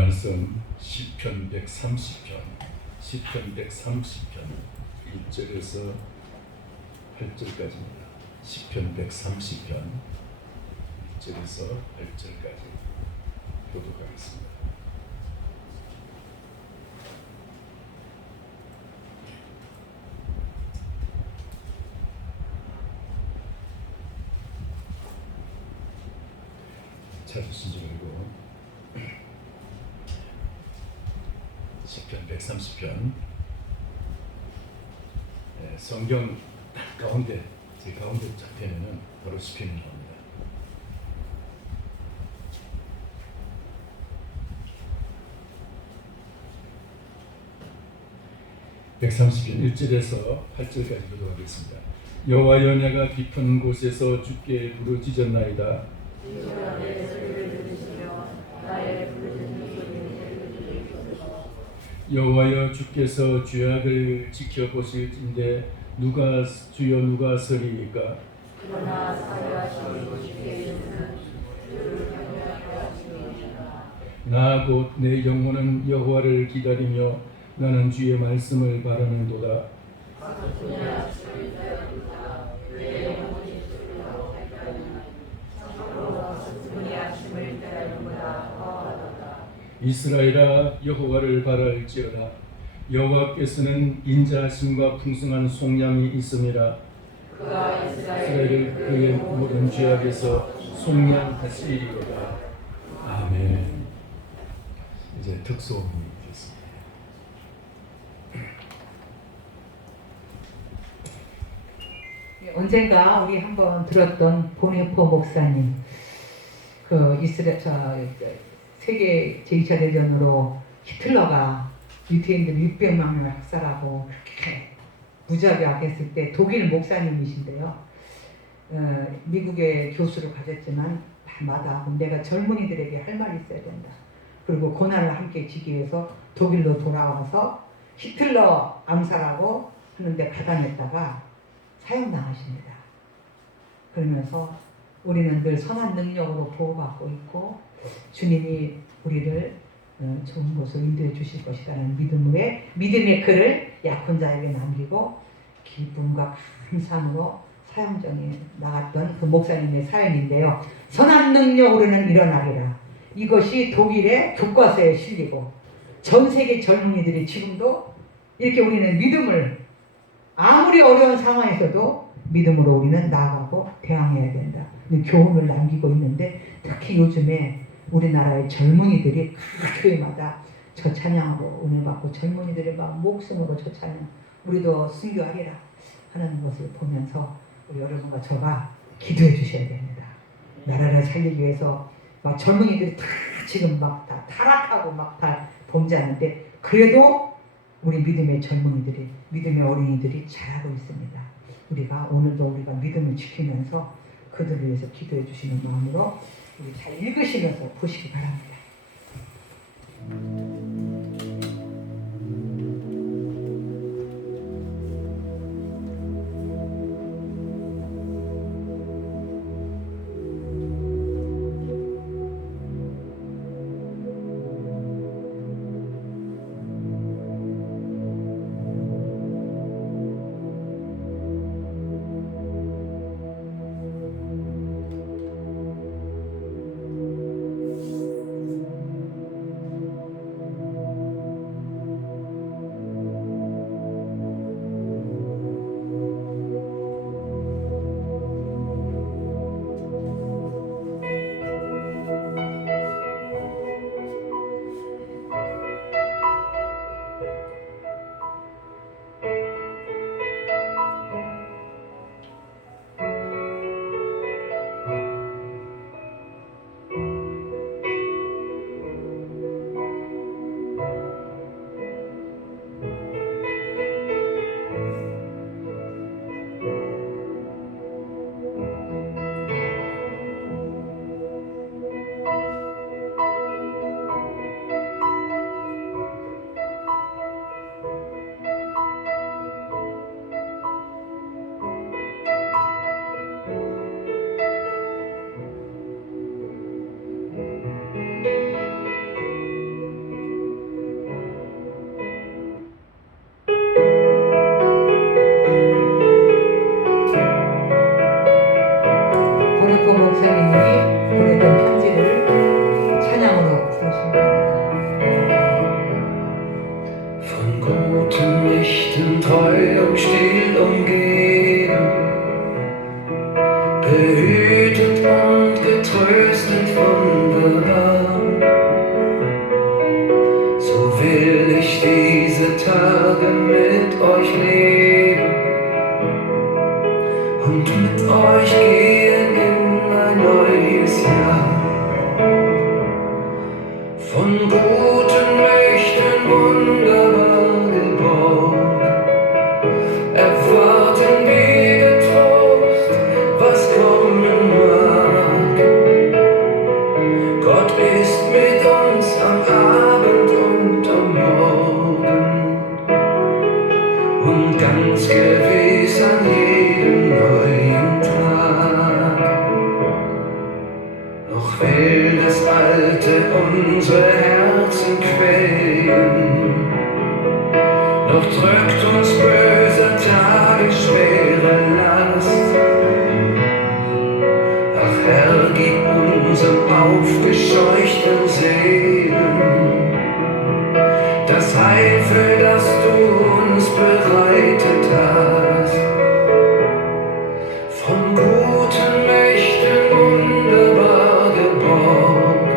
말씀 시편 130편 1절에서 8절까지입니다. 시편 130편 1절에서 8절까지 교독하겠습니다. 찾으신 줄 알고 시편 130편 성경 가운데 제 가운데 잡히면은 바로 시편이 나옵니다. (130편) 1절에서 8절까지 교독하겠습니다. 여호와여, 내가 깊은 곳에서 주께 부르짖었나이다. 여호와여, 주께서 죄악을 지켜보실진데 주여 누가 서리이까? 그러나 사려하시는 주께서는 주를 경외하여 주시리라. 나 곧 내 영혼은 여호와를 기다리며 나는 주의 말씀을 바라는도다. 이스라엘아, 여호와를 바랄지어다. 여호와께서는 인자하심과 풍성한 속량이 있음이라. 그가 이스라엘을 그의 모든 죄악에서 속량하시리로다. 아멘. 이제 특소음이 있겠습니다. 언젠가 우리 한번 들었던 보네포 목사님, 세계 제2차 대전으로 히틀러가 유태인들 600만 명을 학살하고 그렇게 무자비하게 때 독일 목사님이신데요. 미국의 교수로 가셨지만 밤마다 내가 젊은이들에게 할 말이 있어야 된다. 그리고 고난을 함께 지기 위해서 독일로 돌아와서 히틀러 암살하고 하는데 가담했다가 사형당하십니다. 그러면서 우리는 늘 선한 능력으로 보호받고 있고 주님이 우리를 좋은 곳으로 인도해 주실 것이라는 믿음의 글을 약혼자에게 남기고 기쁨과 감사함으로 사형정에 나갔던 그 목사님의 사연인데요. 선한 능력으로는 일어나리라. 이것이 독일의 교과서에 실리고 전 세계 젊은이들이 지금도 이렇게 우리는 믿음을 아무리 어려운 상황에서도 믿음으로 우리는 나아가고 대항해야 된다. 교훈을 남기고 있는데 특히 요즘에 우리나라의 젊은이들이 각 교회마다 저 찬양하고 은혜 받고 젊은이들이 막 목숨으로 저 찬양 우리도 순교하리라 하는 것을 보면서 우리 여러분과 저가 기도해 주셔야 됩니다. 나라를 살리기 위해서 막 젊은이들이 다 지금 막 다 타락하고 막 다 범죄하는데 그래도 우리 믿음의 젊은이들이 믿음의 어린이들이 잘하고 있습니다. 오늘도 우리가 믿음을 지키면서 그들을 위해서 기도해 주시는 마음으로 우리 잘 읽으시면서 보시기 바랍니다. guten Mächten wunderbar geborgen, erwarten wir getrost, was kommen mag. Gott ist mit uns am Abend und am Morgen und ganz gewiss an jedem neuen Tag. Noch will das Alte unsere Herzen quälen, noch drückt uns böse Tage schwere Last. Ach Herr, gib unseren aufgescheuchten Seelen das Heil, für das du uns bereitet hast. Von guten Mächten wunderbar geborgen,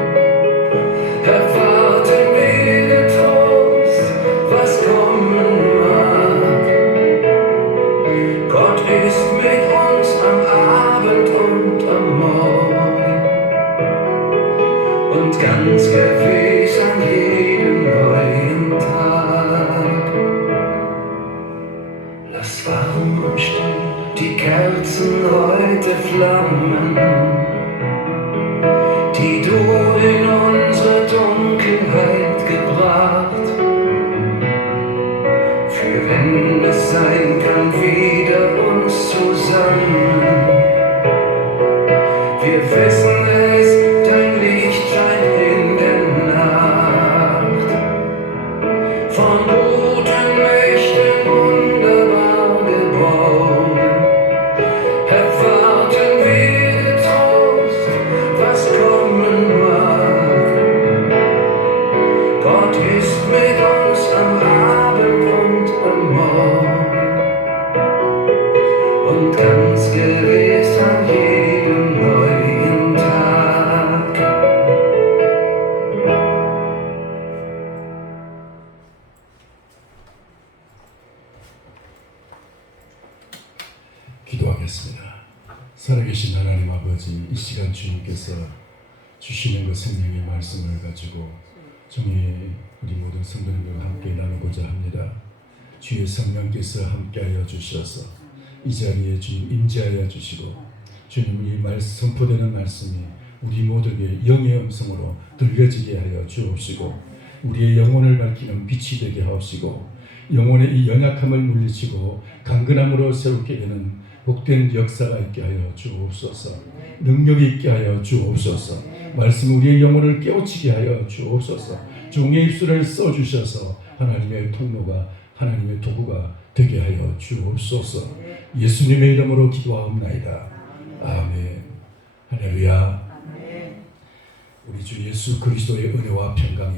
erwarten wir getrost, was kommen mag. Gott ist mit uns am Abend und am Morgen und ganz gewiss an jedem neuen Tag. Lass warm und still die Kerzen heute flammen, die du in unsere Dunkelheit gebracht. Für wenn es sein kann, wieder uns zusammen. Wir wissen es, dein Licht scheint in der Nacht. Von guten Mächten wunderbar geborgen, erwarten wir getrost, was kommen mag. Gott ist mit uns am Abend und am Morgen und ganz gewiss an jedem neuen Tag. 기도하겠습니다. 살아계신 하나님 아버지, 이 시간 주님께서 주시는 그 생명의 말씀을 가지고 종이 우리 모든 성도님들과 함께 나누고자 합니다. 주의 성령께서 함께하여 주셔서 이 자리에 주님 임재하여 주시고, 주님 이 말씀, 선포되는 말씀이 우리 모두에게 영의 음성으로 들려지게 하여 주옵시고, 우리의 영혼을 밝히는 빛이 되게 하옵시고, 영혼의 이 연약함을 물리치고 강건함으로 세우게 되는 복된 역사가 있게 하여 주옵소서. 능력이 있게 하여 주옵소서. 말씀 우리의 영혼을 깨우치게 하여 주옵소서. 종의 입술을 써주셔서 하나님의 통로가, 하나님의 도구가 되게 하여 주옵소서. 예수님의 이름으로 기도하옵나이다. 아멘. 할렐루야. 우리 주 예수 그리스도의 은혜와 평강이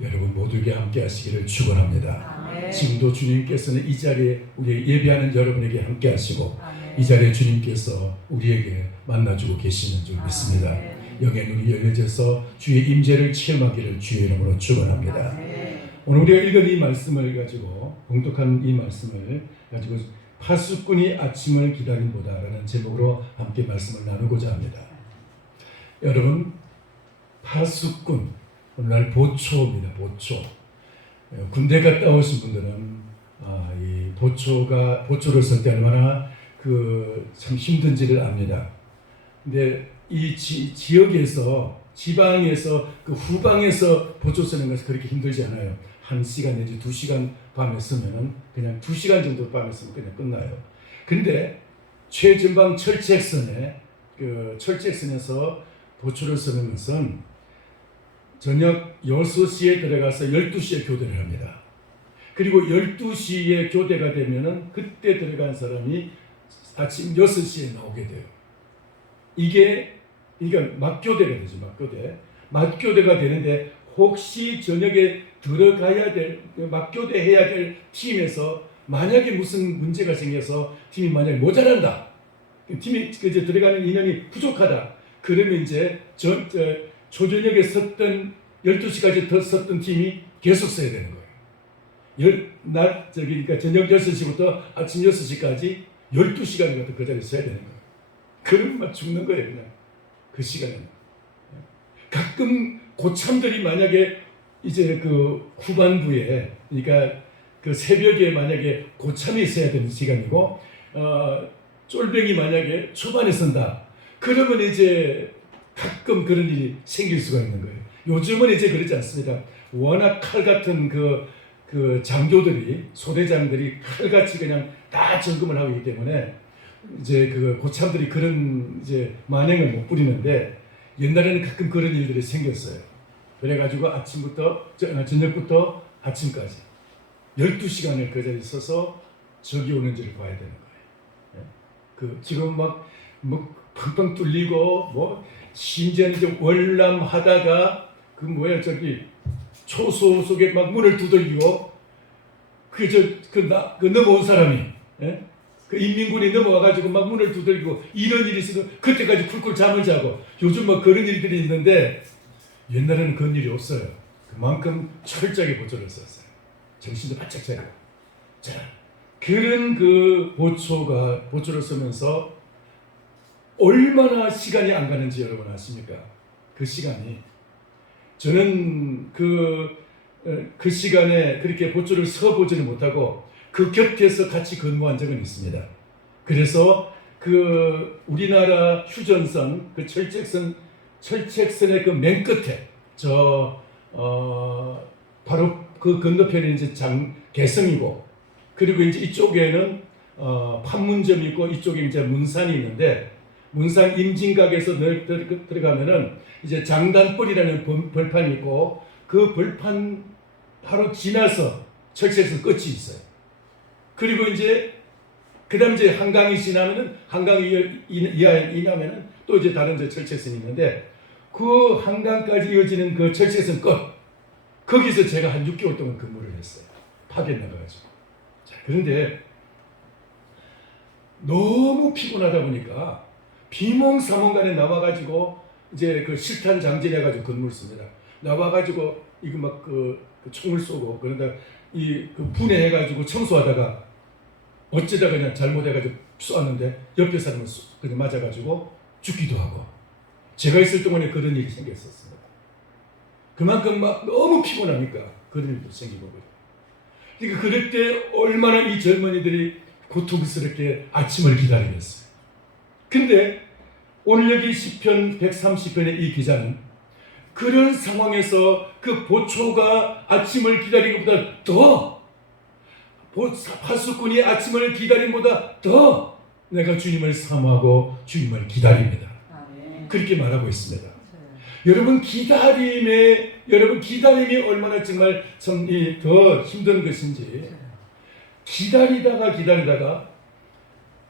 여러분 모두에게 함께 하시기를 축원합니다. 지금도 주님께서는 이 자리에 우리 예배하는 여러분에게 함께 하시고, 이 자리에 주님께서 우리에게 만나주고 계시는 줄 믿습니다. 영의 눈이 열려져서 주의 임재를 체험하기를 주의 이름으로 축원합니다. 오늘 우리가 읽은 이 말씀을 가지고, 봉독한 이 말씀을 가지고 파수꾼이 아침을 기다림보다라는 제목으로 함께 말씀을 나누고자 합니다. 여러분, 파수꾼, 오늘날 보초입니다. 보초. 군대 갔다 오신 분들은 이 보초를 쓸 때 얼마나 참 힘든지를 압니다. 근데 이 지역에서, 지방에서, 후방에서 보초 쓰는 것은 그렇게 힘들지 않아요. 1시간 내지 2시간 밤에 쓰면은 그냥 2시간 정도 밤에 쓰면 그냥 끝나요. 근데 최전방 철책선에서 보초를 쓰는 것은 저녁 6시에 들어가서 12시에 교대를 합니다. 그리고 12시에 교대가 되면은 그때 들어간 사람이 아침 6시에 나오게 돼요. 이게 그러니까 막교대가 되죠. 막교대가 되는데, 혹시 저녁에 들어가야 될, 막교대해야 될 팀에서 만약에 무슨 문제가 생겨서 팀이 만약에 모자란다, 팀이 이제 들어가는 인원이 부족하다, 그러면 이제 초저녁에 섰던 12시까지 더 섰던 팀이 계속 써야 되는 거예요. 그러니까 저녁 6시부터 아침 6시까지 12시간 같은 그 자리에 서야 되는 거예요. 그러면 죽는 거예요, 그냥. 그 시간에는. 가끔 고참들이 만약에 이제 그 후반부에, 그러니까 그 새벽에 만약에 고참이 있어야 되는 시간이고 쫄병이 만약에 초반에 쓴다, 그러면 이제 가끔 그런 일이 생길 수가 있는 거예요. 요즘은 이제 그렇지 않습니다. 워낙 칼 같은 그 장교들이, 소대장들이 칼같이 그냥 다 점검을 하고 있기 때문에 이제 그 고참들이 그런 이제 만행을 못 부리는데, 옛날에는 가끔 그런 일들이 생겼어요. 그래가지고 아침부터 저녁부터 아침까지 12시간을 그 자리에 서서 적이 오는지를 봐야 되는 거예요. 예? 그 지금 막 뭐 팡팡 뚫리고 뭐 심지어는 이제 월남하다가 그 뭐야 저기 초소 속에 막 문을 두들기고 그 넘어온 사람이, 예? 그 인민군이 넘어와가지고 막 문을 두들기고 이런 일이 있어도 그때까지 쿨쿨 잠을 자고, 요즘 뭐 그런 일들이 있는데 옛날에는 그런 일이 없어요. 그만큼 철저하게 보초를 썼어요. 정신도 바짝 차리고. 자, 그런 그 보초를 쓰면서 얼마나 시간이 안 가는지 여러분 아십니까? 그 시간이, 저는 그 시간에 그렇게 보초를 서보지는 못하고 그 곁에서 같이 근무한 적은 있습니다. 그래서 그 우리나라 휴전선, 그 철책선의 그 맨 끝에 바로 그 건너편에 이제 개성이고, 그리고 이제 이쪽에는 판문점이 있고 이쪽에 이제 문산이 있는데, 문산 임진각에서 들어가면은 이제 장단벌이라는 벌판이 있고, 그 벌판 바로 지나서 철책선 끝이 있어요. 그리고 이제 그다음 이제 한강이 지나면은, 한강이 이나면은 또 이제 다른 철책선이 있는데, 그 한강까지 이어지는 그 철책선 끝, 거기서 제가 한 6개월 동안 근무를 했어요. 파견 나가가지고. 자, 그런데 너무 피곤하다 보니까 비몽사몽간에 나와가지고 이제 그 실탄 장전해가지고 근무를 씁니다. 나와가지고 이거 막 그 총을 쏘고, 그러다 그 분해해가지고 청소하다가 어쩌다 그냥 잘못해가지고 쏘았는데 옆에 사람을 그냥 맞아가지고 죽기도 하고, 제가 있을 동안에 그런 일이 생겼었습니다. 그만큼 막 너무 피곤하니까 그런 일도 생기고. 그러니까 그럴 때 얼마나 이 젊은이들이 고통스럽게 아침을 기다리겠어요. 근데 오늘 여기 시편 130편의 이 기자는 그런 상황에서 그 보초가 아침을 기다린 것보다 더, 파수꾼이 아침을 기다림보다 더 내가 주님을 사모하고 주님을 기다립니다. 그렇게 말하고 있습니다. 여러분 기다림이 얼마나 정말 더 힘든 것인지, 기다리다가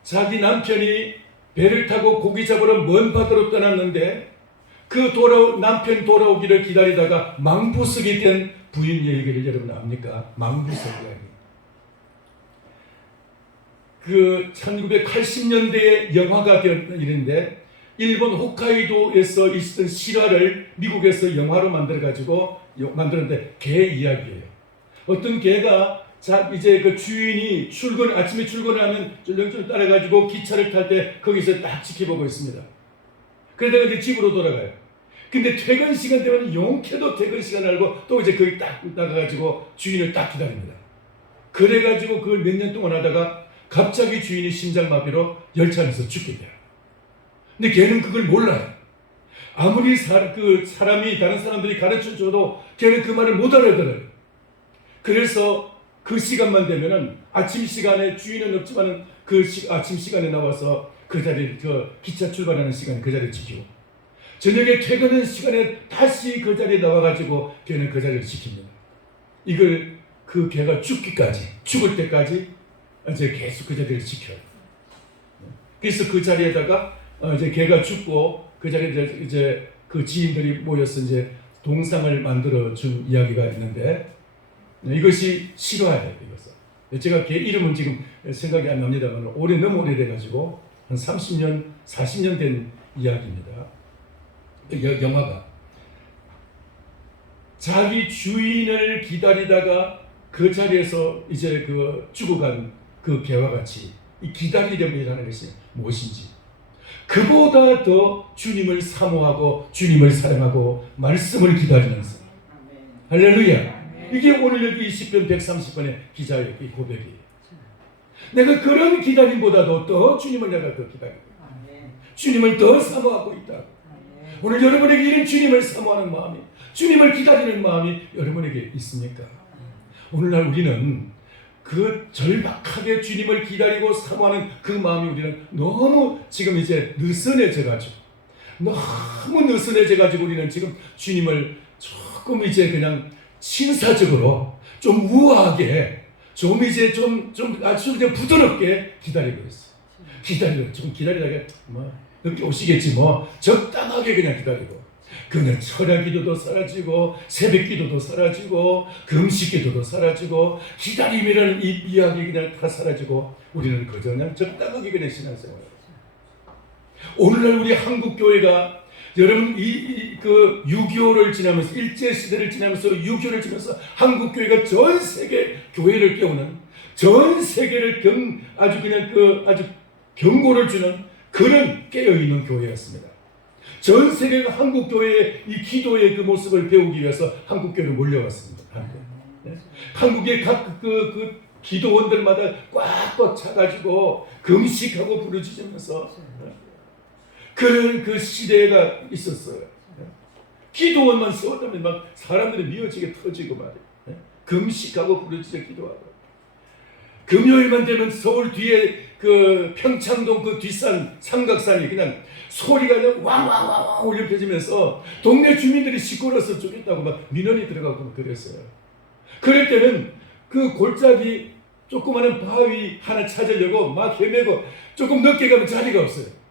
자기 남편이 배를 타고 고기 잡으러 먼 바다로 떠났는데, 그 남편 돌아오기를 기다리다가 망부석이 된 부인 얘기를 여러분 압니까? 망부석 이야기. 그 1980년대에 영화가 된 일인데, 일본 호카이도에서 있었던 실화를 미국에서 영화로 만들었는데 개 이야기예요. 어떤 개가 이제 그 주인이 아침에 출근하면 쫄렁쫄렁 따라가지고 기차를 탈 때 거기서 딱 지켜보고 있습니다. 그러다가 이제 집으로 돌아가요. 근데 퇴근 시간 되면 용케도 퇴근 시간 알고 또 이제 거기 딱 나가가지고 주인을 딱 기다립니다. 그래가지고 그걸 몇 년 동안 하다가 갑자기 주인이 심장마비로 열차 안에서 죽게 돼요. 근데 걔는 그걸 몰라요. 아무리 사람이 다른 사람들이 가르쳐줘도 걔는 그 말을 못 알아들어요. 그래서 그 시간만 되면은 아침 시간에 주인은 없지만은 아침 시간에 나와서 그 자리를, 기차 출발하는 시간 그 자리를 지키고, 저녁에 퇴근하는 시간에 다시 그 자리에 나와가지고 걔는 그 자리를 지킵니다. 이걸 그 걔가 죽을 때까지 이제 계속 그 자리를 지켜요. 그래서 그 자리에다가 이제 걔가 죽고 그 자리에 이제 그 지인들이 모여서 이제 동상을 만들어 준 이야기가 있는데, 이것이 실화예요. 이것은 제가 걔 이름은 지금 생각이 안 납니다만 너무 오래돼가지고 한 30년, 40년 된 이야기입니다. 영화가 자기 주인을 기다리다가 그 자리에서 이제 죽어간 그 개와 같이 이 기다리려면이라는 것이 무엇인지, 그보다 더 주님을 사모하고 주님을 사랑하고 말씀을 기다리면서 할렐루야. 이게 오늘 여기 20편 130번의 기자의 이 고백이에요. 내가 그런 기다림보다도 더 주님을 내가 더 기다리고 주님을 더 사모하고 있다. 오늘 여러분에게 이런 주님을 사모하는 마음이, 주님을 기다리는 마음이 여러분에게 있습니까? 오늘날 우리는 그 절박하게 주님을 기다리고 사모하는 그 마음이 우리는 너무 지금 이제 느슨해져가지고, 너무 느슨해져가지고 우리는 지금 주님을 조금 이제 그냥 신사적으로 좀 우아하게 좀 이제 좀 아주 그냥 부드럽게 기다리고 있어. 좀 기다리다가 뭐 늦게 오시겠지 뭐 적당하게 그냥 기다리고, 그냥 철야 기도도 사라지고 새벽 기도도 사라지고 금식 기도도 사라지고 기다림이라는 이 이야기 그냥 다 사라지고 우리는 그저 그냥 적당하게 그냥 신앙생활을. 오늘날 우리 한국 교회가 여러분 그 6.25를 지나면서 일제 시대를 지나면서 6.25를 지나면서 한국 교회가 전 세계 교회를 깨우는, 전 세계를 아주 그냥 아주 경고를 주는 그런 깨어 있는 교회였습니다. 전 세계가 한국 교회의 이 기도의 그 모습을 배우기 위해서 한국 교회로 몰려왔습니다. 네? 한국의 각 그 기도원들마다 꽉꽉 차가지고 금식하고 부르짖으면서 그런 그 시대가 있었어요. 기도원만 세웠다면 막 사람들이 미어지게 터지고 말이에요. 금식하고 부르짖어 기도하고. 금요일만 되면 서울 뒤에 그 평창동 그 뒷산 삼각산이 그냥 소리가 그냥 왕왕왕왕 울려 펴지면서 동네 주민들이 시끄러워서 죽겠다고 막 민원이 들어가고 그랬어요. 그럴 때는 그 골짜기 조그마한 바위 하나 찾으려고 막 헤매고 조금 늦게 가면 자리가 없어요.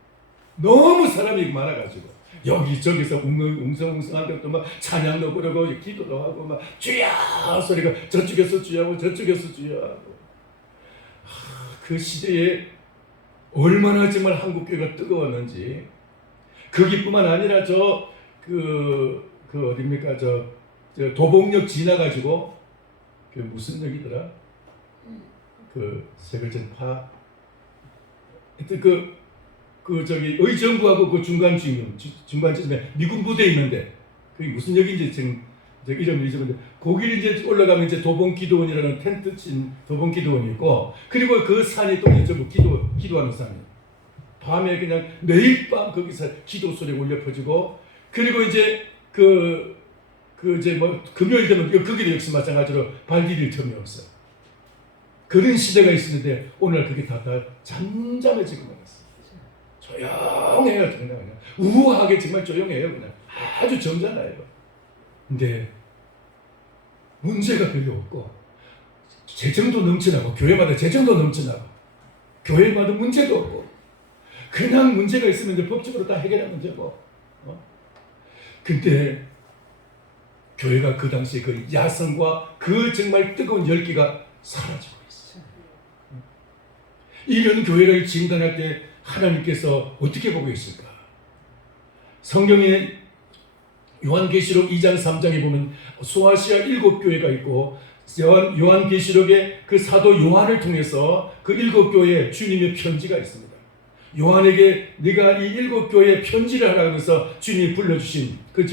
너무 사람이 많아가지고 여기저기서 웅성웅성한 것도 막 찬양도 부르고 기도도 하고 막 주야 소리가 저쪽에서 주야하고 저쪽에서 주야하고. 그 시대에 얼마나 정말 한국교회가 뜨거웠는지. 거기뿐만 아니라 어딥니까 저 도봉역 지나가지고 그 무슨 역이더라? 그 세글전파 하여튼 저기 의정부하고 그 중간쯤에 미군 부대 있는데 그게 무슨 역인지 지금 이름을 잊어버렸는데 거기를 이제 올라가면 이제 도봉기도원이라는 텐트 친 도봉기도원이 있고, 그리고 그 산이 또 이제 전부 기도하는 산이에요. 밤에 그냥 매일 밤 거기서 기도 소리 울려 퍼지고, 그리고 이제 이제 뭐 금요일 되면 거기도 역시 마찬가지로 발 디딜 틈이 없어요. 그런 시대가 있었는데 오늘 그게 다 잠잠해지고 말았어요. 조용해요. 그냥 우아하게 정말 조용해요. 그냥 아주 점잖아요. 근데 문제가 별로 없고 재정도 넘쳐나고 교회마다 재정도 넘쳐나고 교회마다 문제도 없고 그냥 문제가 있으면 이제 법적으로 다 해결할 문제고. 근데 교회가 그 당시에 그 야성과 그 정말 뜨거운 열기가 사라지고 있어요. 이런 교회를 진단할 때 하나님께서 어떻게 보고 있을까? 성경에 요한계시록 2장 3장에 보면 소아시아 7교회가 있고, 요한계시록에 그 사도 요한을 통해서 그 7교회에 주님의 편지가 있습니다. 요한에게 네가 이 7교회에 편지를 하라고 해서 주님이 불러주신 그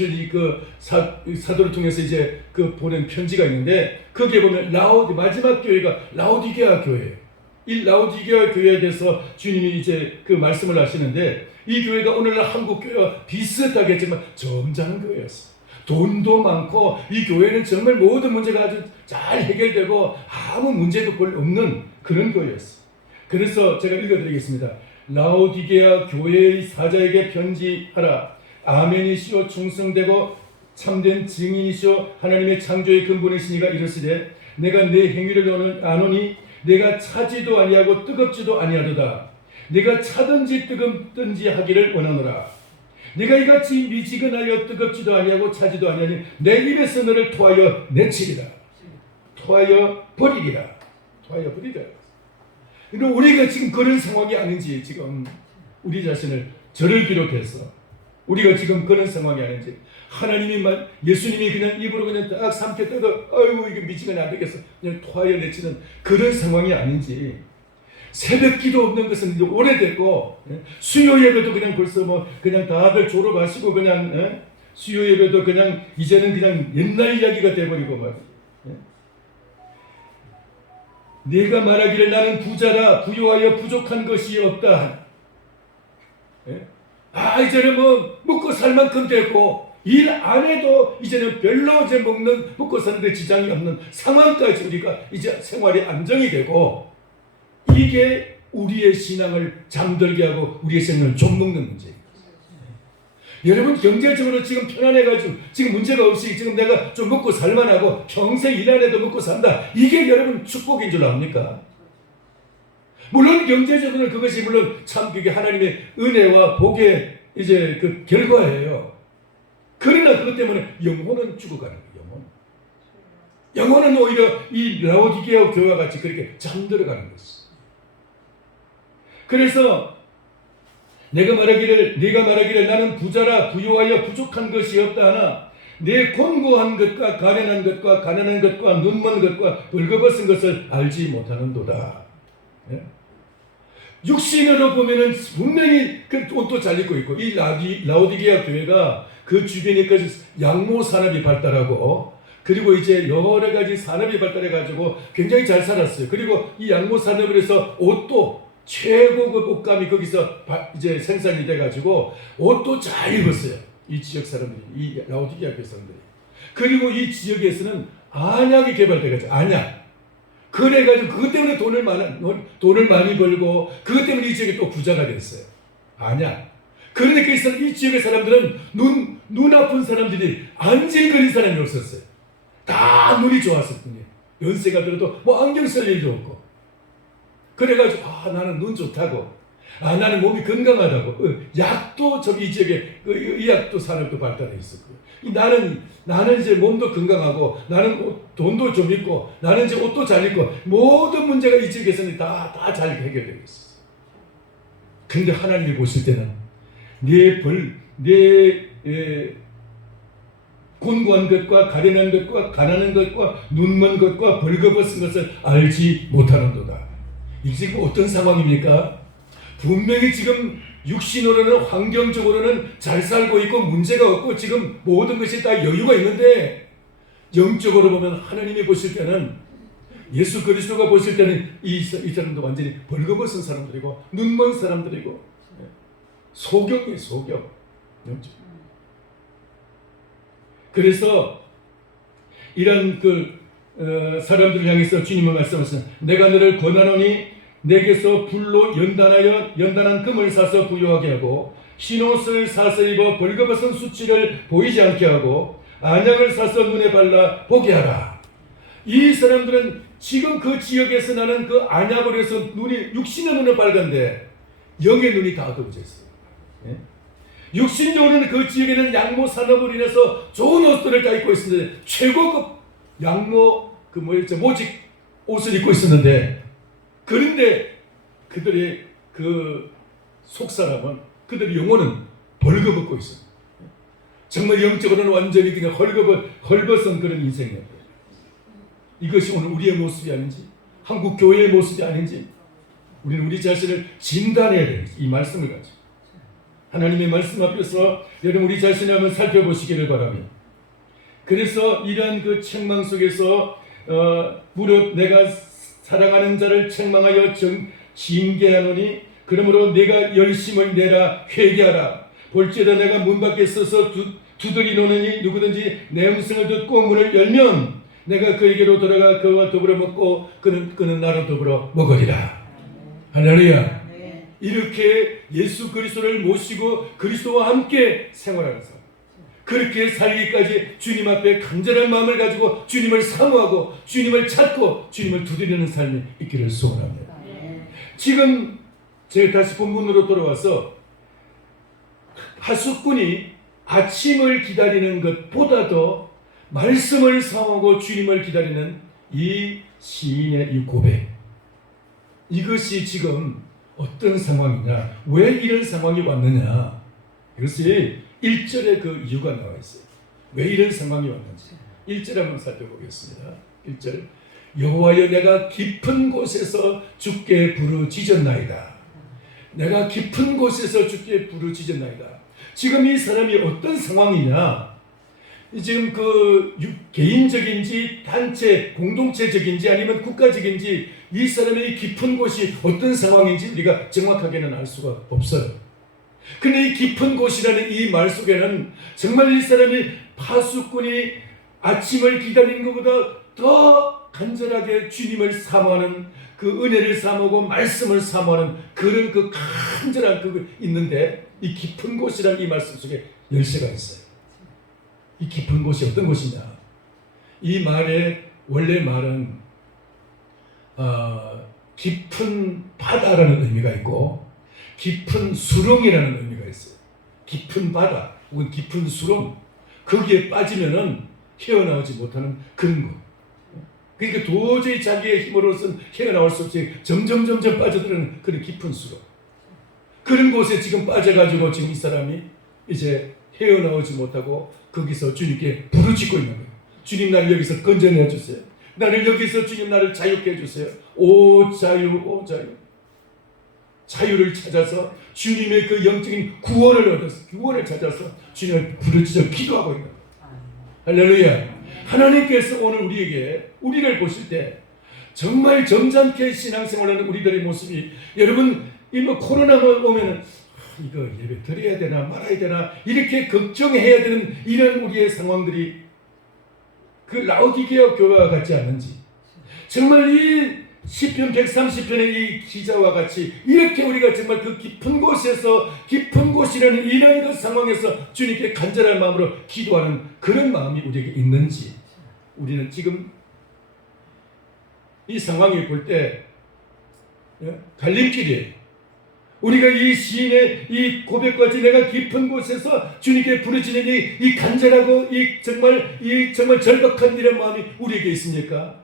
사도를 통해서 이제 그 보낸 편지가 있는데, 거기에 보면 마지막 교회가 라오디게아 교회예요. 이 라오디게아 교회에 대해서 주님이 이제 그 말씀을 하시는데, 이 교회가 오늘날 한국 교회와 비슷하겠지만 점잖은 교회였어요. 돈도 많고 이 교회는 정말 모든 문제가 아주 잘 해결되고 아무 문제도 별로 없는 그런 교회였어요. 그래서 제가 읽어드리겠습니다. 라오디게아 교회의 사자에게 편지하라. 아멘이시오 충성되고 참된 증인이시오 하나님의 창조의 근본이시니가 이르시되 내가 내 행위를 아노니 내가 차지도 아니하고 뜨겁지도 아니하도다. 네가 차든지 뜨겁든지 하기를 원하노라. 네가 이같이 미지근하여 뜨겁지도 아니하고 차지도 아니하니 내 입에서 너를 토하여 내치리라. 토하여 버리리라. 근데 우리가 지금 그런 상황이 아닌지, 지금 우리 자신을 저를 비롯해서 우리가 지금 그런 상황이 아닌지, 하나님이 예수님이 그냥 입으로 그냥 딱 삼켜 뜯어 아이고 이게 미치면 안 되겠어 그냥 토하여 내치는 그런 상황이 아닌지, 새벽 기도 없는 것은 이제 오래됐고 수요 예배도 그냥 벌써 뭐 그냥 다들 졸업하시고 그냥 수요 예배도 그냥 이제는 그냥 옛날 이야기가 돼버리고 말이에요. 내가 말하기를 나는 부자라 부요하여 부족한 것이 없다. 이제는 뭐 먹고 살 만큼 됐고 일 안 해도 이제는 별로 이제 먹고 사는데 지장이 없는 상황까지 우리가 이제 생활이 안정이 되고, 이게 우리의 신앙을 잠들게 하고 우리의 생명을 좀먹는 문제예요. 여러분 경제적으로 지금 편안해가지고 지금 문제가 없이 지금 내가 좀 먹고 살만하고 평생 일 안 해도 먹고 산다. 이게 여러분 축복인 줄 압니까? 물론 경제적으로는 그것이 물론 참 그게 하나님의 은혜와 복의 이제 그 결과예요. 그러나 그것 때문에 영혼은 죽어가는 거예요. 영혼은 오히려 이 라오디게아 교회와 같이 그렇게 잠들어가는 것이죠. 그래서 네가 말하기를 나는 부자라 부요하여 부족한 것이 없다 하나 내 곤고한 것과 가련한 것과 눈먼 것과 벌거벗은 것을 알지 못하는도다. 육신으로 보면은 분명히 그 옷도 잘 입고 있고, 이 라오디게아 교회가 그 주변에까지 양모 산업이 발달하고, 그리고 이제 여러 가지 산업이 발달해가지고 굉장히 잘 살았어요. 그리고 이 양모 산업을 해서 옷도 최고급 옷감이 거기서 이제 생산이 돼가지고 옷도 잘 입었어요. 이 지역 사람들이, 이 라오디게아 교회 사람들이. 그리고 이 지역에서는 안약이 개발돼가지고, 안약. 그래가지고 그것 때문에 돈을 많이 벌고, 그것 때문에 이 지역이 또 부자가 됐어요. 안약. 그런데 이 지역의 사람들은 눈 아픈 사람들이 안질거린 사람이 없었어요. 다 눈이 좋았을 뿐이에요. 연세가 들어도 뭐 안경 쓸 일도 없고. 그래가지고 나는 눈 좋다고, 나는 몸이 건강하다고, 약도 이 지역에 의약도 산업도 발달해 있었고요. 나는 이제 몸도 건강하고, 나는 돈도 좀 있고, 나는 이제 옷도 잘 입고, 모든 문제가 이 지역에서는 다 잘 해결되고 있었어요. 근데 하나님이 보실 때는 내 곤고한 것과 가련한 것과 가난한 것과 눈먼 것과 벌거벗은 것을 알지 못하는도다. 이게 지금 어떤 상황입니까? 분명히 지금 육신으로는 환경적으로는 잘 살고 있고 문제가 없고 지금 모든 것이 다 여유가 있는데, 영적으로 보면 하나님이 보실 때는, 예수 그리스도가 보실 때는 이 사람도 완전히 벌거벗은 사람들이고 눈먼 사람들이고 소경이에요. 소경. 그래서 이런 사람들을 향해서 주님은 말씀하시는, 내가 너를 권하노니 내게서 불로 연단한 금을 사서 부요하게 하고 흰옷을 사서 입어 벌거벗은 수치를 보이지 않게 하고 안약을 사서 눈에 발라 보게 하라. 이 사람들은 지금 그 지역에서 나는 그 안약을 해서 육신의 눈은 빨간데 영의 눈이 다 어두워져 있어요. 육신적으로는 그 지역에는 양모 산업으로 인해서 좋은 옷들을 다 입고 있었는데, 최고급 양모 모직 옷을 입고 있었는데, 그런데 그들의 그 속사람은, 그들의 영혼은 벌거벗고 있어요. 정말 영적으로는 완전히 그냥 헐벗은 그런 인생이에요. 이것이 오늘 우리의 모습이 아닌지, 한국 교회의 모습이 아닌지, 우리는 우리 자신을 진단해야 돼요. 이 말씀을 가지고 하나님의 말씀 앞에서 여러분 우리 자신을 한번 살펴보시기를 바랍니다. 그래서 이러한 그 책망 속에서 무릇 내가 사랑하는 자를 책망하여 징계하노니 그러므로 내가 열심을 내라 회개하라. 볼지어다 내가 문 밖에 서서 두드리노니 누구든지 내 음성을 듣고 문을 열면 내가 그에게로 돌아가 그와 더불어 먹고 그는 나로 더불어 먹으리라. 할렐루야. 이렇게 예수 그리스도를 모시고 그리스도와 함께 생활하는 삶, 그렇게 살기까지 주님 앞에 간절한 마음을 가지고 주님을 사모하고 주님을 찾고 주님을 두드리는 삶이 있기를 소원합니다. 지금 제가 다시 본문으로 돌아와서 하숫군이 아침을 기다리는 것보다도 말씀을 사모하고 주님을 기다리는 이 시인의 이 고백, 이것이 지금 어떤 상황이냐, 왜 이런 상황이 왔느냐, 이것이 1절에 그 이유가 나와 있어요. 왜 이런 상황이 왔는지 1절 한번 살펴보겠습니다. 1절, 여호와여 내가 깊은 곳에서 주께 부르짖었나이다. 내가 깊은 곳에서 주께 부르짖었나이다. 지금 이 사람이 어떤 상황이냐? 지금 개인적인지 단체 공동체적인지 아니면 국가적인지 이 사람의 깊은 곳이 어떤 상황인지 우리가 정확하게는 알 수가 없어요. 근데 이 깊은 곳이라는 이 말 속에는 정말 이 사람이 파수꾼이 아침을 기다리는 것보다 더 간절하게 주님을 사모하는 그 은혜를 사모하고 말씀을 사모하는 그런 그 간절한 그거 있는데 이 깊은 곳이라는 이 말씀 속에 열쇠가 있어요. 이 깊은 곳이 어떤 곳이냐? 이 말의 원래 말은 깊은 바다라는 의미가 있고 깊은 수렁이라는 의미가 있어요. 깊은 바다 혹은 깊은 수렁 거기에 빠지면은 헤어나오지 못하는 그런 것. 그러니까 도저히 자기의 힘으로서는 헤어나올 수 없이 점점 빠져드는 그런 깊은 수렁. 그런 곳에 지금 빠져가지고 지금 이 사람이 이제 헤어나오지 못하고 거기서 주님께 부르짖고 있는 거예요. 주님 나를 여기서 건져내 주세요. 나를 여기서 주님 나를 자유케 해주세요. 오 자유 오 자유. 자유를 찾아서 주님의 그 영적인 구원을 찾아서 주님을 부르짖어 기도하고 있는 거예요. 할렐루야. 하나님께서 오늘 우리를 보실 때 정말 점잖게 신앙생활하는 우리들의 모습이 여러분 이 코로나가 오면은 이거 예배 드려야 되나 말아야 되나 이렇게 걱정해야 되는 이런 우리의 상황들이 그 라오디게아 교회와 같지 않은지 정말 이 시편 130편의 이 기자와 같이 이렇게 우리가 정말 그 깊은 곳이라는 이런 그 상황에서 주님께 간절한 마음으로 기도하는 그런 마음이 우리에게 있는지 우리는 지금 이 상황을 볼 때 갈림길이에요. 우리가 이 시인의 이 고백까지 내가 깊은 곳에서 주님께 부르짖는 이 간절하고 이 정말 절박한 이런 마음이 우리에게 있습니까?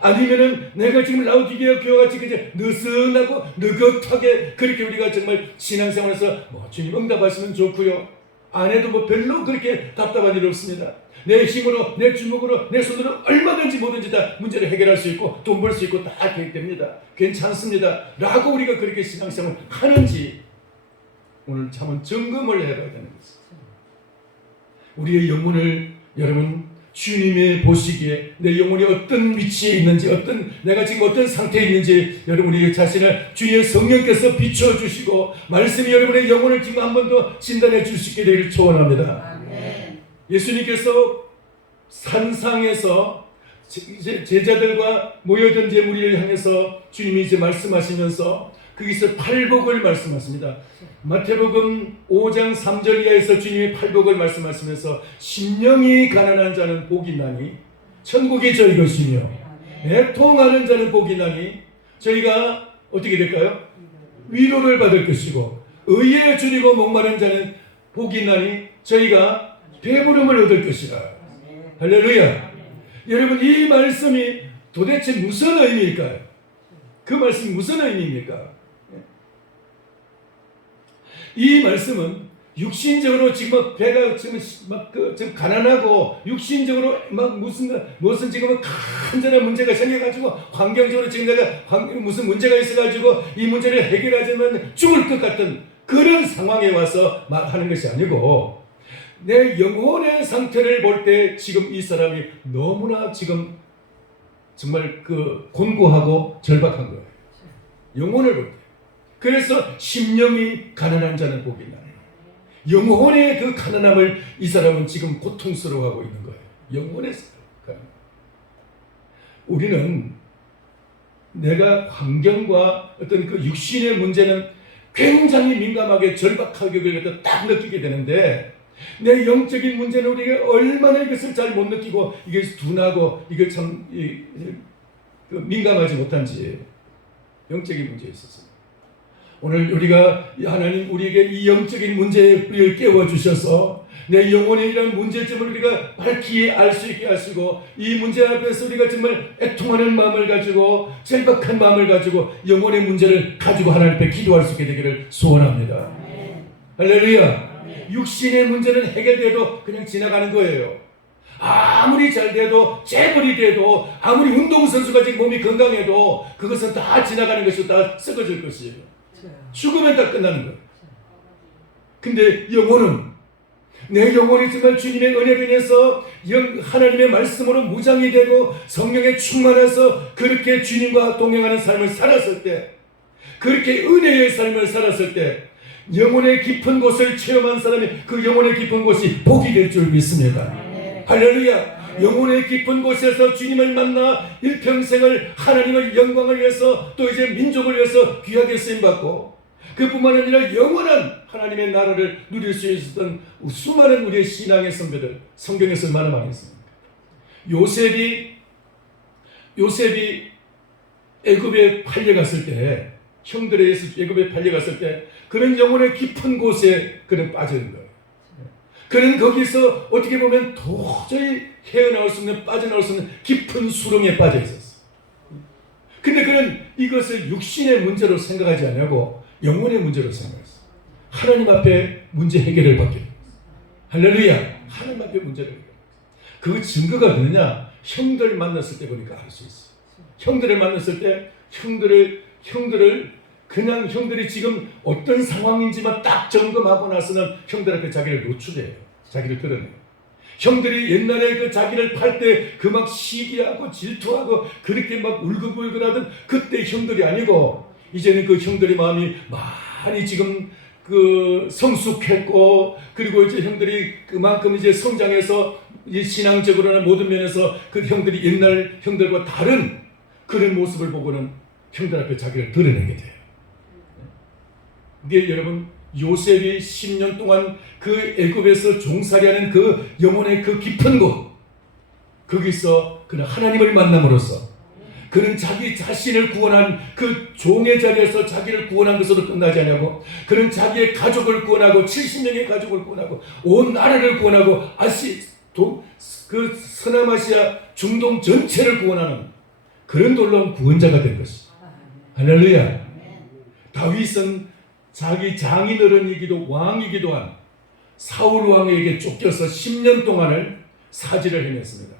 아니면은 내가 지금 라오디게아 교회와 같이 그냥 느슨하고 느긋하게 그렇게 우리가 정말 신앙생활에서 주님 응답하시면 좋고요. 안 해도 별로 그렇게 답답한 일 없습니다. 내 힘으로 내 주먹으로 내 손으로 얼마든지 뭐든지 다 문제를 해결할 수 있고 돈 벌 수 있고 다 계획됩니다. 괜찮습니다. 라고 우리가 그렇게 신앙생활을 하는지 오늘 참은 점검을 해봐야 되는 것입니다. 우리의 영혼을 여러분 주님의 보시기에 내 영혼이 어떤 위치에 있는지 내가 지금 어떤 상태에 있는지 여러분 우리 자신을 주의 성령께서 비춰주시고 말씀이 여러분의 영혼을 지금 한 번 더 진단해 줄 수 있게 되기를 초원합니다. 아멘. 예수님께서 산상에서 이제 제자들과 모여든 제 무리를 향해서 주님이 이제 말씀하시면서 거기서 팔복을 말씀하십니다. 마태복음 5장 3절 이하에서 주님이 팔복을 말씀하시면서 심령이 가난한 자는 복이 나니 천국이 저희 것이며 애통하는 자는 복이 나니 저희가 어떻게 될까요? 위로를 받을 것이고 의에 줄이고 목마른 자는 복이 나니 저희가 배부름을 얻을 것이라. 할렐루야. 여러분 이 말씀이 도대체 무슨 의미일까요? 그 말씀이 무슨 의미입니까? 이 말씀은 육신적으로 지금 배가 지금 좀 가난하고 육신적으로 무슨 지금 간절한 문제가 생겨가지고 환경적으로 지금 내가 무슨 문제가 있어가지고 이 문제를 해결하자면 죽을 것 같은 그런 상황에 와서 말하는 것이 아니고 내 영혼의 상태를 볼 때 지금 이 사람이 너무나 지금 정말 곤고하고 절박한 거예요. 영혼을 볼 때. 그래서 심령이 가난한 자는 복이 나요. 영혼의 그 가난함을 이 사람은 지금 고통스러워하고 있는 거예요. 영혼에서. 우리는 내가 환경과 어떤 그 육신의 문제는 굉장히 민감하게 절박하게 딱 느끼게 되는데 내 영적인 문제는 우리가 얼마나 이것을 잘 못 느끼고 이게 둔하고 이게 참 민감하지 못한지 영적인 문제에 있어서 오늘 우리가 하나님 우리에게 이 영적인 문제를 깨워주셔서 내 영혼의 이런 문제점을 우리가 밝히 알 수 있게 하시고 이 문제 앞에서 우리가 정말 애통하는 마음을 가지고 절박한 마음을 가지고 영혼의 문제를 가지고 하나님 앞에 기도할 수 있게 되기를 소원합니다. 할렐루야. 육신의 문제는 해결돼도 그냥 지나가는 거예요. 아무리 잘 돼도 재벌이 돼도 아무리 운동선수가 지금 몸이 건강해도 그것은 다 지나가는 것이고 다 썩어질 것이에요. 죽으면 다 끝나는 거예요. 근데 영혼은 내 영혼이 정말 주님의 은혜로 인해서 하나님의 말씀으로 무장이 되고 성령에 충만해서 그렇게 주님과 동행하는 삶을 살았을 때, 그렇게 은혜의 삶을 살았을 때 영혼의 깊은 곳을 체험한 사람이 그 영혼의 깊은 곳이 복이 될 줄 믿습니다. 할렐루야. 영혼의 깊은 곳에서 주님을 만나 일평생을 하나님의 영광을 위해서 또 이제 민족을 위해서 귀하게 쓰임받고, 그뿐만 아니라 영원한 하나님의 나라를 누릴 수 있었던 수많은 우리의 신앙의 선배들, 성경에서 얼마나 많이 있습니까? 요셉이 애굽에 팔려갔을 때, 형들에 의해서 애굽에 팔려갔을 때 그는 영혼의 깊은 곳에 그는 빠진 거예요. 그는 거기서 어떻게 보면 도저히 헤어나올 수 없는, 빠져나올 수 없는 깊은 수렁에 빠져 있었어. 근데 그는 이것을 육신의 문제로 생각하지 않고 영혼의 문제로 생각했어. 하나님 앞에 문제 해결을 받게 됐어. 할렐루야. 하나님 앞에 문제를 해결. 그 증거가 뭐냐? 형들 만났을 때 보니까 알 수 있어. 형들을 만났을 때 그냥 형들이 지금 어떤 상황인지만 딱 점검하고 나서는 형들 앞에 자기를 노출해요. 자기를 드러내요. 형들이 옛날에 그 자기를 팔 때 그 막 시기하고 질투하고 그렇게 막 울긋불긋하던 그때 형들이 아니고, 이제는 그 형들의 마음이 많이 지금 그 성숙했고, 그리고 이제 형들이 그만큼 이제 성장해서 이제 신앙적으로나 모든 면에서 그 형들이 옛날 형들과 다른 그런 모습을 보고는 형들 앞에 자기를 드러내게 돼요. 근데 여러분, 요셉이 10년 동안 그 애굽에서 종살이하는 그 영혼의 그 깊은 곳, 거기서 그는 하나님을 만남으로써 그는 자기 자신을 구원한 그 종의 자리에서 자기를 구원한 것으로 끝나지 않냐고, 그는 자기의 가족을 구원하고 70명의 가족을 구원하고 온 나라를 구원하고 그 서남아시아 중동 전체를 구원하는 그런 놀라운 구원자가 된 것이. 할렐루야. 다윗은 자기 장인어른이기도 왕이기도 한 사울 왕에게 쫓겨서 10년 동안을 사지를 헤맸습니다.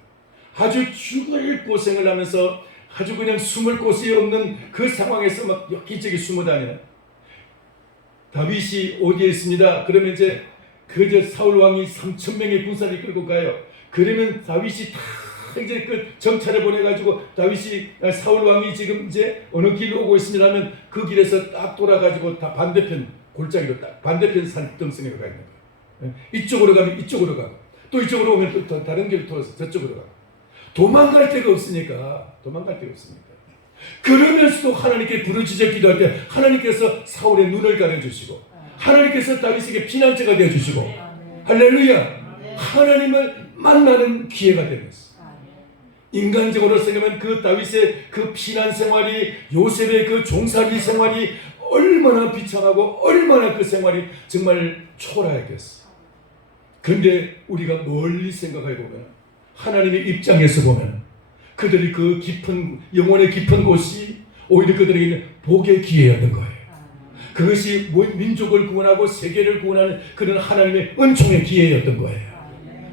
아주 죽을 고생을 하면서 아주 그냥 숨을 곳이 없는 그 상황에서 막 여기저기 숨어 다니는 다윗이 어디에 있습니다. 그러면 이제 사울 왕이 3,000명의 군사를 끌고 가요. 그러면 다윗이 다 이제 그 정찰을 보내가지고 사울 왕이 지금 이제 어느 길로 오고 있습니다 하면 그 길에서 딱 돌아가지고 다 반대편 골짜기로 딱 반대편 산등성으로 가 있는 거예요. 이쪽으로 가면 이쪽으로 가고 또 이쪽으로 오면 또 다른 길을 통해서 저쪽으로 가고 도망갈 데가 없으니까. 그러면서도 하나님께 부르짖어 기도할 때 하나님께서 사울의 눈을 가려주시고 하나님께서 다윗에게 피난처가 되어주시고 할렐루야. 하나님을 만나는 기회가 된 것입니다. 인간적으로 생각하면 그 다윗의 그 피난 생활이, 요셉의 그 종살이 생활이 얼마나 비참하고 얼마나 그 생활이 정말 초라했겠어. 그런데 우리가 멀리 생각해 보면, 하나님의 입장에서 보면 그들이 그 깊은 영혼의 깊은 곳이 오히려 그들에게는 복의 기회였던 거예요. 그것이 민족을 구원하고 세계를 구원하는 그런 하나님의 은총의 기회였던 거예요.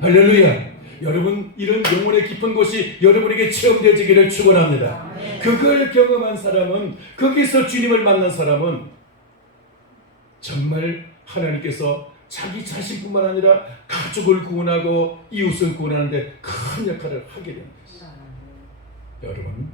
할렐루야. 여러분, 이런 영혼의 깊은 곳이 여러분에게 체험되지기를 축원합니다. 그걸 경험한 사람은, 거기서 주님을 만난 사람은 정말 하나님께서 자기 자신뿐만 아니라 가족을 구원하고 이웃을 구원하는데 큰 역할을 하게 되는 것입니다. 여러분,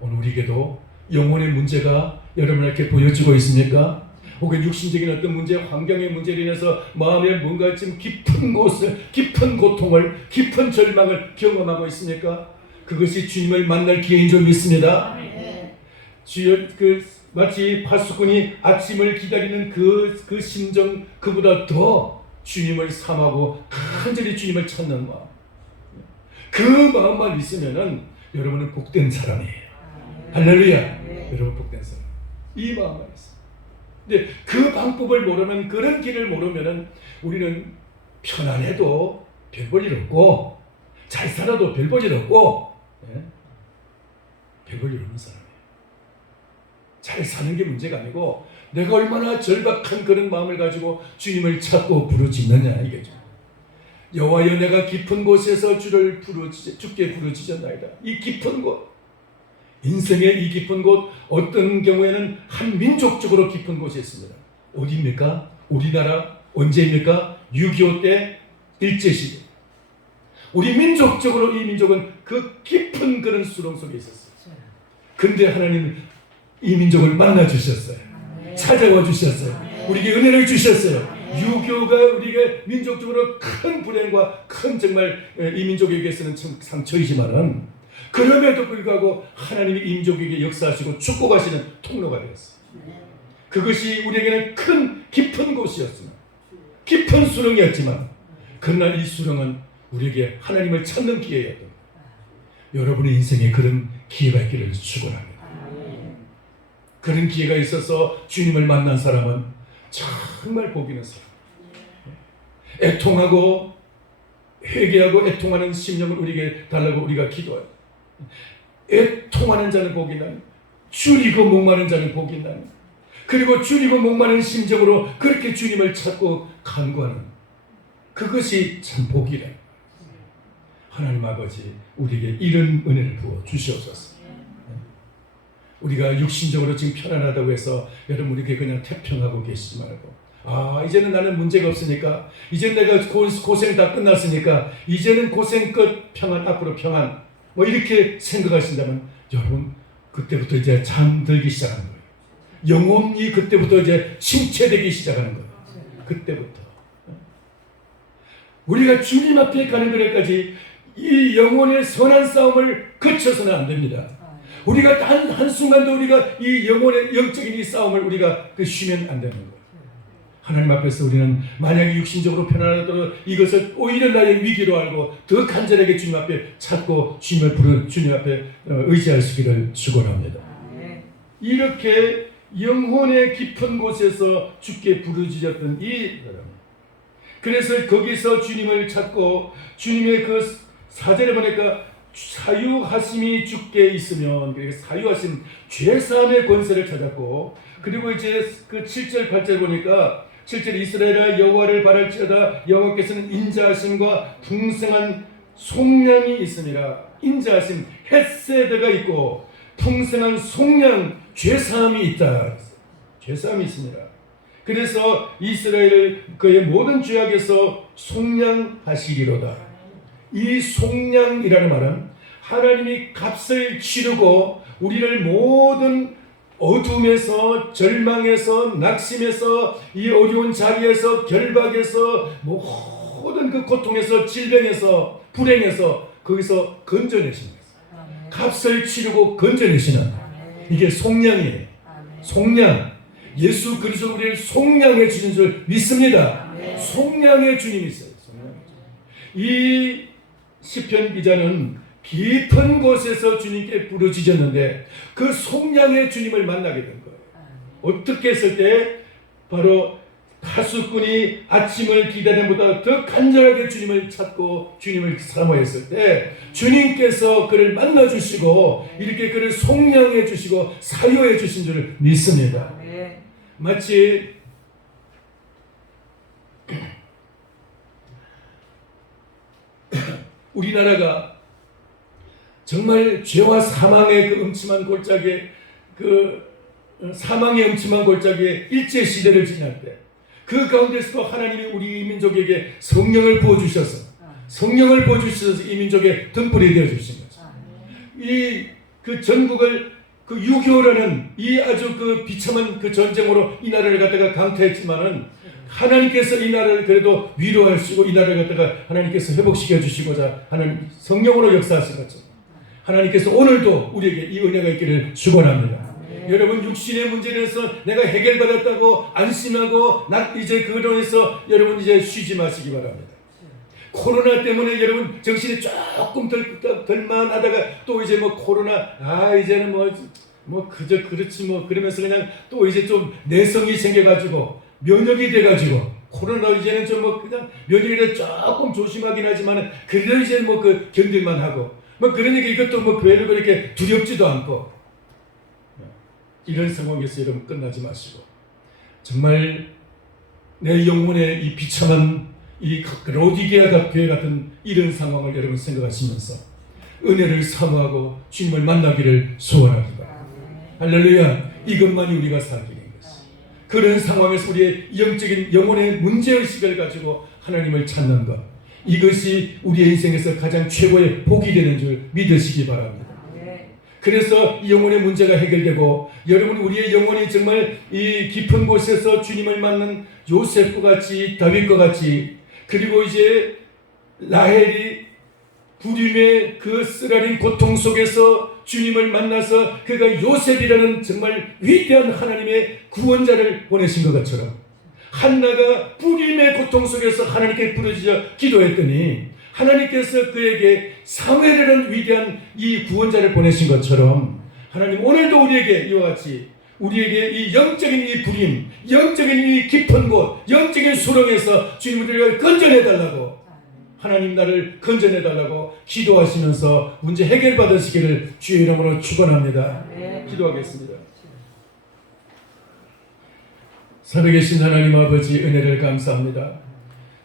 오늘 우리에게도 영혼의 문제가 여러분에게 보여지고 있습니까? 혹은 육신적인 어떤 문제, 환경의 문제로 인해서 마음에 뭔가 좀 깊은 곳을, 깊은 고통을, 깊은 절망을 경험하고 있습니까? 그것이 주님을 만날 기회인 줄 믿습니다. 주여, 마치 파수꾼이 아침을 기다리는 그 심정, 그보다 더 주님을 삼하고 간절히 주님을 찾는 마음, 그 마음만 있으면은 여러분은 복된 사람이에요. 할렐루야. 여러분 복된 사람. 이 마음만 있어. 근데 그 방법을 모르면, 그런 길을 모르면은 우리는 편안해도 별 볼 일 없고, 잘 살아도 별 볼 일 없고, 별 볼 일 없는 사람이에요. 잘 사는 게 문제가 아니고 내가 얼마나 절박한 그런 마음을 가지고 주님을 찾고 부르짖느냐, 이게죠. 여호와여, 내가 깊은 곳에서 주께 부르짖었나이다. 이 깊은 곳, 인생의 이 깊은 곳, 어떤 경우에는 한 민족적으로 깊은 곳이 있습니다. 어디입니까? 우리나라. 언제입니까? 6.25 때 일제시대. 우리 민족적으로 이 민족은 그 깊은 그런 수렁 속에 있었어요. 근데 하나님은 이 민족을 만나 주셨어요. 찾아와 주셨어요. 우리에게 은혜를 주셨어요. 6.25가 우리가 민족적으로 큰 불행과 큰 정말 이 민족에게서는 참 상처이지만은 그럼에도 불구하고 하나님이 이 민족에게 역사하시고 축복하시는 통로가 되었어요. 그것이 우리에게는 큰 깊은 곳이었지만, 깊은 수렁이었지만, 그러나 이 수렁은 우리에게 하나님을 찾는 기회였던 거예요. 여러분의 인생에 그런 기회가 있기를 축원합니다. 그런 기회가 있어서 주님을 만난 사람은 정말 복 있는 사람. 애통하고 회개하고 애통하는 심령을 우리에게 달라고 우리가 기도해요. 애통하는 자는 복이 나니, 줄이고 목마른 자는 복이 나니, 그리고 줄이고 목마른 심정으로 그렇게 주님을 찾고 간구하는 그것이 참 복이라. 하나님 아버지, 우리에게 이런 은혜를 부어 주시옵소서. 우리가 육신적으로 지금 편안하다고 해서 여러분 우리에게 그냥 태평하고 계시지 말고, 이제는 나는 문제가 없으니까, 이제 내가 고생 다 끝났으니까 이제는 고생 끝, 평안, 앞으로 평안, 뭐 이렇게 생각하신다면 여러분 그때부터 이제 잠들기 시작하는 거예요. 영혼이 그때부터 이제 침체되기 시작하는 거예요. 그때부터 우리가 주님 앞에 가는 그날까지 이 영혼의 선한 싸움을 거쳐서는 안 됩니다. 우리가 단 한순간도 우리가 이 영혼의 영적인 이 싸움을 우리가 쉬면 안 되는 거예요. 하나님 앞에서 우리는 만약에 육신적으로 편안하더라도 이것을 오히려 나의 위기로 알고 더 간절하게 주님 앞에 찾고 주님 앞에 의지할 수 있기를 축원합니다. 이렇게 영혼의 깊은 곳에서 주께 부르짖었던 이 사람, 그래서 거기서 주님을 찾고 주님의 그 4절에 보니까 사유하심이 주께 있으면, 사유하심 죄사함의 권세를 찾았고, 그리고 이제 그 7절 8절 보니까 7절 이스라엘아 여호와를 바랄지어다 여호와께서는 인자하심과 풍성한 속량이 있음이라. 인자하심 헷세드가 있고 풍성한 속량 죄사함이 있다. 죄사함이 있습니다. 그래서 이스라엘을 그의 모든 죄악에서 속량하시리로다. 이 속량이라는 말은 하나님이 값을 치르고 우리를 모든 어둠에서, 절망에서, 낙심에서, 이 어려운 자리에서, 결박에서, 모든 그 고통에서, 질병에서, 불행에서 거기서 건져내시는 거예요. 값을 치르고 건져내시는, 이게 속량이에요. 속량. 예수 그리스도 우리를 속량해 주신 줄 믿습니다. 속량의 주님이 있어요. 이 시편 기자는 깊은 곳에서 주님께 부르짖었는데 그 속량의 주님을 만나게 된 거예요. 어떻게 했을 때? 바로 가수꾼이 아침을 기다리는 보다 더 간절하게 주님을 찾고 주님을 사모했을 때 주님께서 그를 만나주시고 이렇게 그를 속량해 주시고 사유해 주신 줄 믿습니다. 마치 우리나라가 정말 죄와 사망의 그 음침한 골짜기에, 그 사망의 음침한 골짜기에 일제 시대를 지날 때 그 가운데서도 하나님이 우리 민족에게 성령을 부어주셔서 이 민족에 등불이 되어주신 거죠. 이 그 전국을 그 6.25라는 이 아주 그 비참한 그 전쟁으로 이 나라를 갖다가 강타했지만은 하나님께서 이 나라를 그래도 위로하시고 이 나라를 갖다가 하나님께서 회복시켜 주시고자 하는 성령으로 역사하신 거죠. 하나님께서 오늘도 우리에게 이 은혜가 있기를 축원합니다. 여러분 육신의 문제에 대해서 내가 해결받았다고 안심하고 이제 그로 해서 여러분 이제 쉬지 마시기 바랍니다. 코로나 때문에 여러분 정신이 조금 덜만하다가 또 이제 뭐 코로나 이제는 뭐 그저 그렇지 뭐 그러면서 그냥 또 이제 좀 내성이 생겨가지고 면역이 돼가지고 코로나 이제는 좀 뭐 그냥 면역에 조금 조심하긴 하지만 그래도 이제 뭐 그 견딜만 하고 뭐 그러니까 이것도 뭐 별로 그렇게 두렵지도 않고 이런 상황에서 여러분 끝나지 마시고 정말 내 영혼의 이 비참한 이 로디게아 교회 같은 이런 상황을 여러분 생각하시면서 은혜를 사모하고 주님을 만나기를 소원합니다. 할렐루야. 이것만이 우리가 살기. 그런 상황에서 우리의 영적인 영혼의 문제의식을 가지고 하나님을 찾는 것, 이것이 우리의 인생에서 가장 최고의 복이 되는 줄 믿으시기 바랍니다. 그래서 이 영혼의 문제가 해결되고, 여러분 우리의 영혼이 정말 이 깊은 곳에서 주님을 만난 요셉과 같이, 다윗과 같이, 그리고 이제 라헬이 부림의 그 쓰라린 고통 속에서 주님을 만나서 그가 요셉이라는 정말 위대한 하나님의 구원자를 보내신 것처럼, 한나가 부림의 고통 속에서 하나님께 부르짖어 기도했더니 하나님께서 그에게 사무엘이라는 위대한 이 구원자를 보내신 것처럼, 하나님 오늘도 우리에게 이와 같이 우리에게 이 영적인 이 부림, 영적인 이 깊은 곳, 영적인 수렁에서 주님을 건져내달라고, 하나님 나를 건져내달라고 기도하시면서 문제 해결받으시기를 주의 이름으로 축원합니다. 기도하겠습니다. 살아계신 하나님 아버지, 은혜를 감사합니다.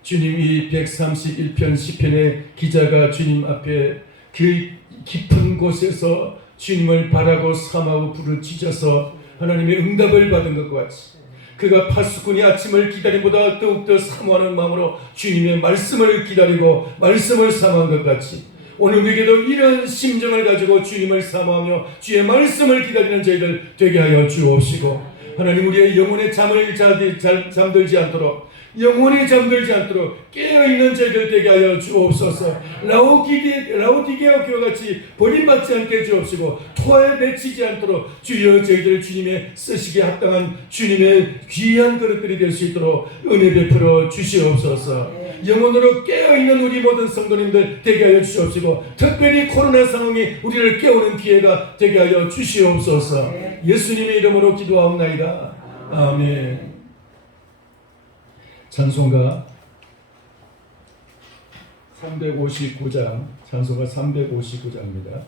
주님, 이 131편 시편의 기자가 주님 앞에 그 깊은 곳에서 주님을 바라고 삼하고 부르짖어서 하나님의 응답을 받은 것과 같이, 그가 파수꾼이 아침을 기다림보다 더욱더 사모하는 마음으로 주님의 말씀을 기다리고 말씀을 사모한 것 같이, 오늘 우리에게도 이런 심정을 가지고 주님을 사모하며 주의 말씀을 기다리는 저희들 되게 하여 주옵시고, 하나님 우리의 영혼의 잠을 잠들지 않도록, 영혼이 잠들지 않도록 깨어있는 저희들 되게 하여 주옵소서. 라오디게아 교회와 같이 버림받지 않게 해주옵시고, 토하에 맺히지 않도록 주여 저희들 주님의 쓰시기에 합당한 주님의 귀한 그릇들이 될 수 있도록 은혜 베풀어 주시옵소서. 영혼으로 깨어있는 우리 모든 성도님들 되게 하여 주시옵시고, 특별히 코로나 상황이 우리를 깨우는 기회가 되게 하여 주시옵소서. 예수님의 이름으로 기도하옵나이다. 아멘. 찬송가 359장, 찬송가 359장입니다.